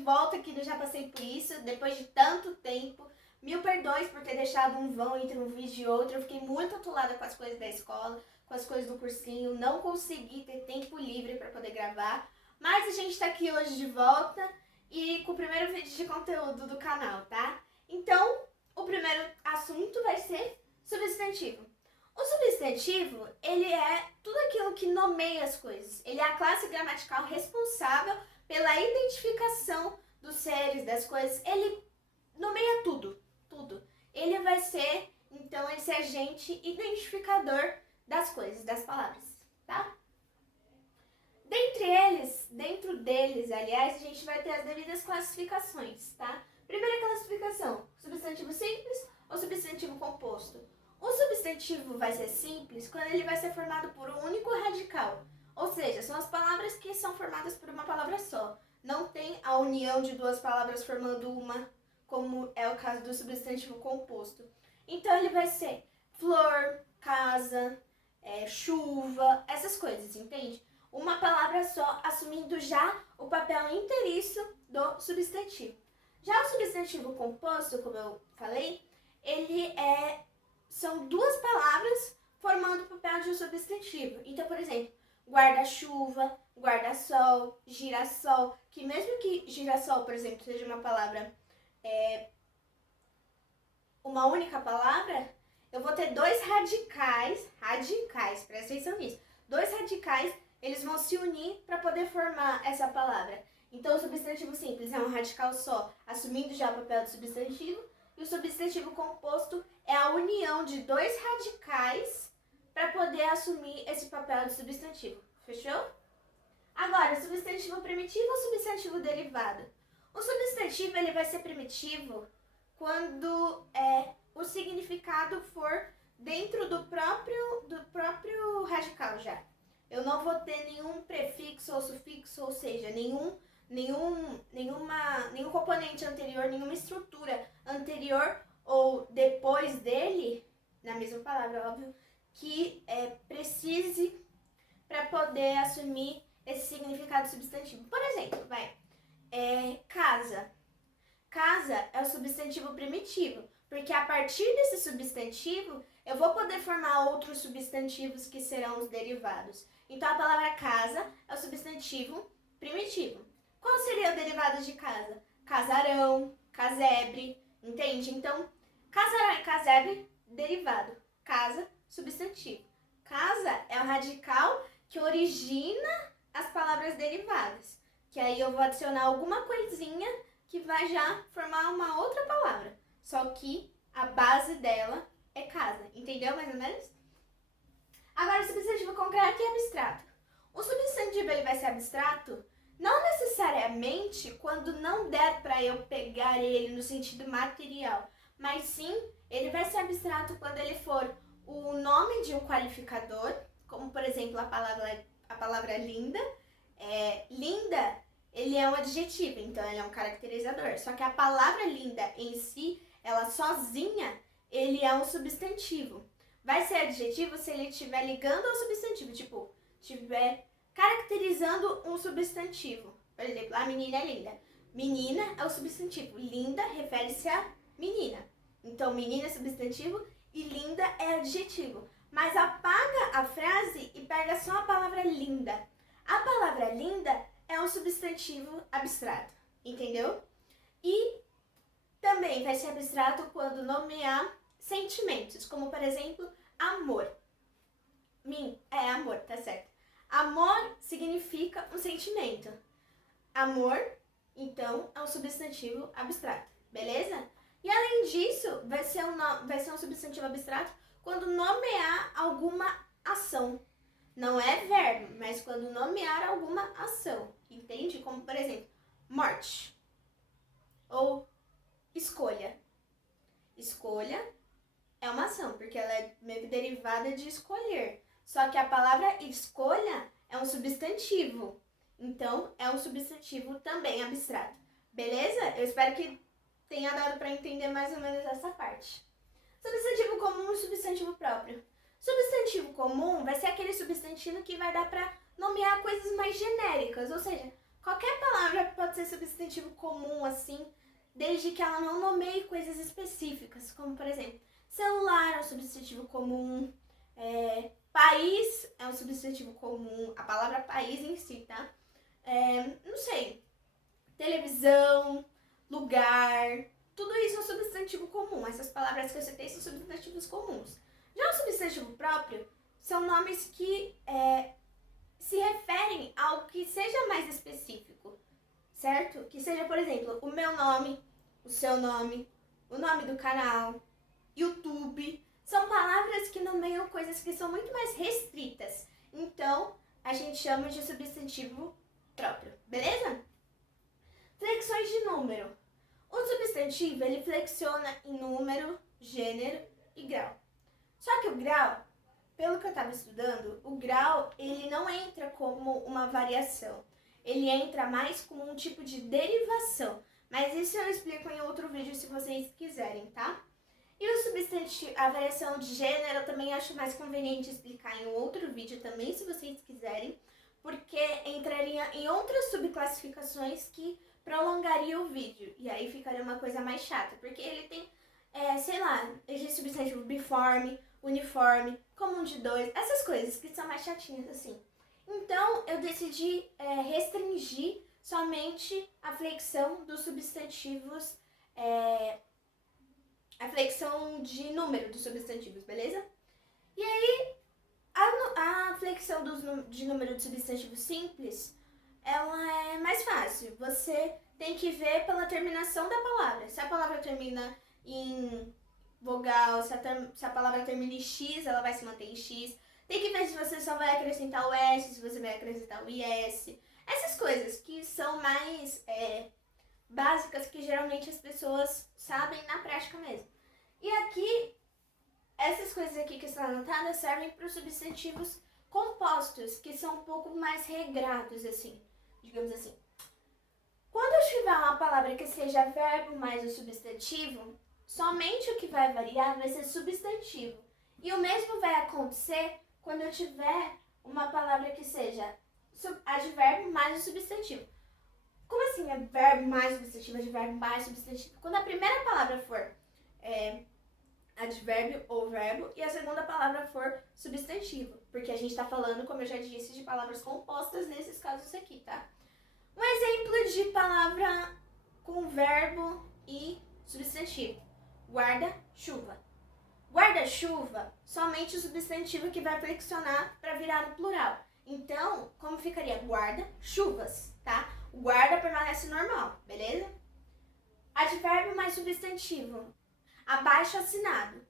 volta aqui, eu já passei por isso, depois de tanto tempo. Mil perdões por ter deixado um vão entre um vídeo e outro. Eu fiquei muito atolada com as coisas da escola, com as coisas do cursinho. Não consegui ter tempo livre para poder gravar. Mas a gente tá aqui hoje de volta e com o primeiro vídeo de conteúdo do canal, tá? Então, o primeiro assunto vai ser substantivo. O substantivo, ele é tudo aquilo que nomeia as coisas. Ele é a classe gramatical responsável pela identificação dos seres, das coisas. Ele nomeia tudo. Ele vai ser, então, esse agente identificador das coisas, das palavras, tá? Dentro deles, aliás, a gente vai ter as devidas classificações, tá? Primeira classificação, substantivo simples ou substantivo composto. O substantivo vai ser simples quando ele vai ser formado por um único radical, ou seja, são as palavras que são formadas por uma palavra só. Não tem a união de duas palavras formando uma, como é o caso do substantivo composto. Então ele vai ser flor, casa, chuva, essas coisas, entende? Uma palavra só, assumindo já o papel inteiriço do substantivo. Já o substantivo composto, como eu falei, são duas palavras formando o papel de um substantivo. Então, por exemplo, guarda-chuva, guarda-sol, girassol, que mesmo que girassol, por exemplo, seja uma palavra, uma única palavra, eu vou ter dois radicais, presta atenção nisso, dois radicais, eles vão se unir para poder formar essa palavra. Então, o substantivo simples é um radical só, assumindo já o papel de substantivo, e o substantivo composto é a união de dois radicais para poder assumir esse papel de substantivo. Fechou? Agora, substantivo primitivo ou substantivo derivado? O substantivo ele vai ser primitivo quando o significado for dentro do próprio radical já. Eu não vou ter nenhum prefixo ou sufixo, ou seja, nenhum componente anterior, nenhuma estrutura anterior ou depois dele, na mesma palavra, óbvio, que precise para poder assumir esse significado substantivo. Por exemplo, casa. Casa é o substantivo primitivo, porque a partir desse substantivo eu vou poder formar outros substantivos que serão os derivados. Então a palavra casa é o substantivo primitivo. Qual seria o derivado de casa? Casarão, casebre, entende? Então, casarão e casebre, derivado. Casa, substantivo. Casa é o radical que origina as palavras derivadas. Que aí eu vou adicionar alguma coisinha que vai já formar uma outra palavra. Só que a base dela é casa. Entendeu mais ou menos? Agora, substantivo concreto e abstrato. O substantivo ele vai ser abstrato não necessariamente quando não der para eu pegar ele no sentido material, mas sim ele vai ser abstrato quando ele for o nome de um qualificador, como por exemplo a palavra linda. Linda, ele é um adjetivo, então ele é um caracterizador. Só que a palavra linda em si, ela sozinha, ele é um substantivo. Vai ser adjetivo se ele estiver ligando ao substantivo, tipo, estiver caracterizando um substantivo. Por exemplo, a menina é linda. Menina é o substantivo. Linda refere-se a menina. Então, menina é substantivo e linda é adjetivo. Mas apaga a frase e pega só a palavra linda. A palavra linda é um substantivo abstrato. Entendeu? E também vai ser abstrato quando nomear sentimentos, como por exemplo, amor. Amor, tá certo. Amor significa um sentimento. Amor, então, é um substantivo abstrato, beleza? E além disso, vai ser um substantivo abstrato quando nomear alguma ação. Não é verbo, mas quando nomear alguma ação, entende? Como, por exemplo, morte ou escolha. Escolha é uma ação, porque ela é meio que derivada de escolher. Só que a palavra escolha é um substantivo. Então, é um substantivo também abstrato. Beleza? Eu espero que tenha dado para entender mais ou menos essa parte. Substantivo comum e substantivo próprio. Substantivo comum vai ser aquele substantivo que vai dar para nomear coisas mais genéricas. Ou seja, Qualquer palavra pode ser substantivo comum, assim, desde que ela não nomeie coisas específicas, como, por exemplo, celular é um substantivo comum, país é um substantivo comum, a palavra país em si, tá? Não sei, televisão, lugar, tudo isso é um substantivo comum. Essas palavras que eu citei são substantivos comuns. Já o substantivo próprio são nomes que se referem a algo que seja mais específico, certo? Que seja, por exemplo, o meu nome, o seu nome, o nome do canal, YouTube. São palavras que nomeiam coisas que são muito mais restritas. Então, a gente chama de substantivo próprio, beleza? Flexões de número. O substantivo, ele flexiona em número, gênero e grau. Só que o grau, pelo que eu estava estudando, o grau, ele não entra como uma variação. Ele entra mais como um tipo de derivação. Mas isso eu explico em outro vídeo se vocês quiserem, tá? E o substantivo, a variação de gênero, eu também acho mais conveniente explicar em outro vídeo também, se vocês quiserem. Porque entraria em outras subclassificações que prolongaria o vídeo. E aí ficaria uma coisa mais chata. Porque ele tem, sei lá, existe substantivo biforme, uniforme, comum de dois, essas coisas que são mais chatinhas assim. Então, eu decidi restringir somente a flexão dos substantivos, a flexão de número dos substantivos, beleza? E aí, a flexão de número de substantivo simples, ela é mais fácil. Você tem que ver pela terminação da palavra. Se a palavra termina em vogal, se a palavra termina em X, ela vai se manter em X. Tem que ver se você só vai acrescentar o S, se você vai acrescentar o IS. Essas coisas que são mais básicas, que geralmente as pessoas sabem na prática mesmo. E aqui, essas coisas aqui que estão anotadas servem para os substantivos compostos, que são um pouco mais regrados, assim, digamos assim. Quando eu tiver uma palavra que seja verbo mais o substantivo, somente o que vai variar vai ser substantivo. E o mesmo vai acontecer quando eu tiver uma palavra que seja advérbio mais o substantivo. Como assim é verbo mais substantivo, advérbio mais substantivo? Quando a primeira palavra for advérbio ou verbo e a segunda palavra for substantivo. Porque a gente está falando, como eu já disse, de palavras compostas nesses casos aqui, tá? Um exemplo de palavra com verbo e substantivo. Guarda-chuva. Guarda-chuva, somente o substantivo que vai flexionar para virar no plural. Então, como ficaria? Guarda-chuvas, tá? O guarda permanece normal, beleza? Advérbio mais substantivo. Abaixo assinado.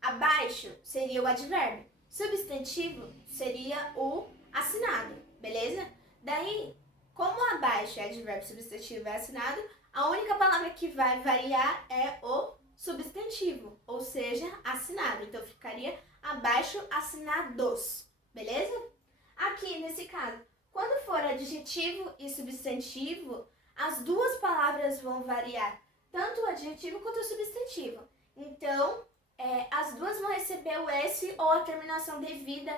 Abaixo seria o advérbio. Substantivo seria o assinado, beleza? Daí, como abaixo é advérbio, substantivo é assinado, a única palavra que vai variar é o substantivo, ou seja, assinado. Então, ficaria abaixo assinados, beleza? Aqui, nesse caso, quando for adjetivo e substantivo, as duas palavras vão variar, tanto o adjetivo quanto o substantivo. Então, as duas vão receber o S ou a terminação devida,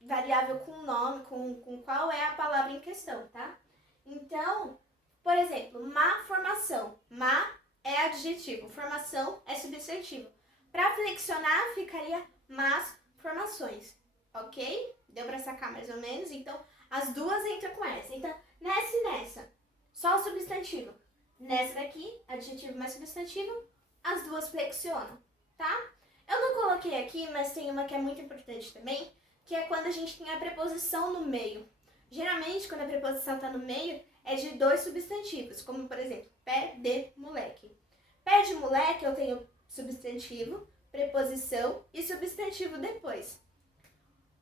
variável com o nome, com qual é a palavra em questão, tá? Então, por exemplo, má formação. Má é adjetivo, formação é substantivo. Para flexionar, ficaria más formações, ok? Deu para sacar mais ou menos? Então, as duas entram com essa. Então, nessa e nessa, só o substantivo. Nessa daqui, adjetivo mais substantivo, as duas flexionam, tá? Eu não coloquei aqui, mas tem uma que é muito importante também, que é quando a gente tem a preposição no meio. Geralmente, quando a preposição está no meio, é de dois substantivos, como, por exemplo, pé de moleque. Pé de moleque, eu tenho substantivo, preposição e substantivo depois.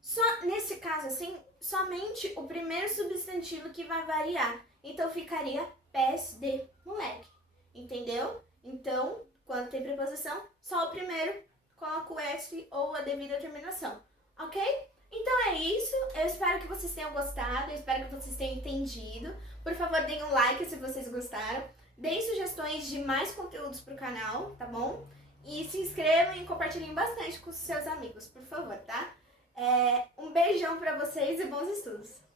Só nesse caso, assim, somente o primeiro substantivo que vai variar. Então, ficaria pés de moleque, entendeu? Então, quando tem preposição, só o primeiro coloca o S ou a devida terminação, ok? Então é isso, eu espero que vocês tenham gostado, eu espero que vocês tenham entendido. Por favor, deem um like se vocês gostaram, deem sugestões de mais conteúdos pro canal, tá bom? E se inscrevam e compartilhem bastante com os seus amigos, por favor, tá? Um beijão pra vocês e bons estudos!